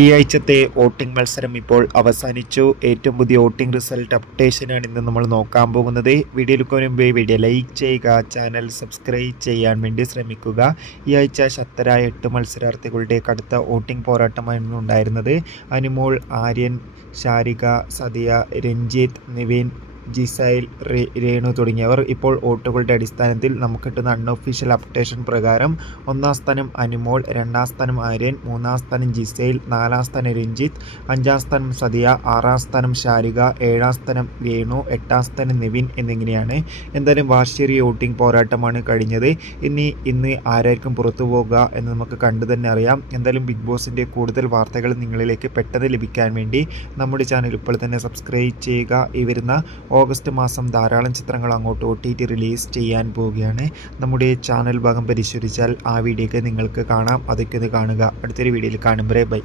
ഈ ആഴ്ചത്തെ വോട്ടിംഗ് മത്സരം ഇപ്പോൾ അവസാനിച്ചു. ഏറ്റവും പുതിയ വോട്ടിംഗ് റിസൾട്ട് അപ്ഡേഷനാണ് ഇന്ന് നമ്മൾ നോക്കാൻ പോകുന്നത്. വീഡിയോയിലേക്ക് മുൻപ് വീഡിയോ ലൈക്ക് ചെയ്യുക, ചാനൽ സബ്സ്ക്രൈബ് ചെയ്യാൻ വേണ്ടി ശ്രമിക്കുക. ഈ ആഴ്ച ശക്തരായ 8 മത്സരാർത്ഥികളുടെ കടുത്ത വോട്ടിംഗ് പോരാട്ടമായിരുന്നു ഉണ്ടായിരുന്നത്. അനുമോൾ, ആര്യൻ, ശാരിക, സദിയ, രഞ്ജിത്ത്, നിവിൻ, ജിസൈൽ, രേണു തുടങ്ങിയവർ ഇപ്പോൾ വോട്ടുകളുടെ അടിസ്ഥാനത്തിൽ നമുക്ക് കിട്ടുന്ന അൺഒഫീഷ്യൽ അപ്ഡേഷൻ പ്രകാരം 1-ാം സ്ഥാനം അനുമോൾ, 2-ാം സ്ഥാനം ആര്യൻ, 3-ാം സ്ഥാനം ജിസൈൽ, 4-ാം സ്ഥാനം രഞ്ജിത്ത്, 5-ാം സ്ഥാനം സദിയ, 6-ാം സ്ഥാനം ശാരിക, 7-ാം സ്ഥാനം രേണു, 8-ാം സ്ഥാനം നിവിൻ എന്നിങ്ങനെയാണ്. എന്തായാലും വാശിയേറിയ വോട്ടിംഗ് പോരാട്ടമാണ് കഴിഞ്ഞത്. ഇന്ന് ആരായിരിക്കും പുറത്തു പോകുക എന്ന് നമുക്ക് കണ്ടു തന്നെ അറിയാം. എന്തായാലും ബിഗ് ബോസിൻ്റെ കൂടുതൽ വാർത്തകൾ നിങ്ങളിലേക്ക് പെട്ടെന്ന് ലഭിക്കാൻ വേണ്ടി നമ്മുടെ ചാനൽ ഇപ്പോൾ തന്നെ സബ്സ്ക്രൈബ് ചെയ്യുക. ഈ വരുന്ന ഓഗസ്റ്റ് മാസം ധാരാളം ചിത്രങ്ങൾ അങ്ങോട്ട് OTT റിലീസ് ചെയ്യാൻ പോവുകയാണ്. നമ്മുടെ ചാനൽ ഭാഗം പരിശോധിച്ചാൽ ആ വീഡിയോ നിങ്ങൾക്ക് കാണാം. അതൊക്കെ ഒന്ന് കാണുക. അടുത്തൊരു വീഡിയോയിൽ കാണുമ്പോൾ ബൈ.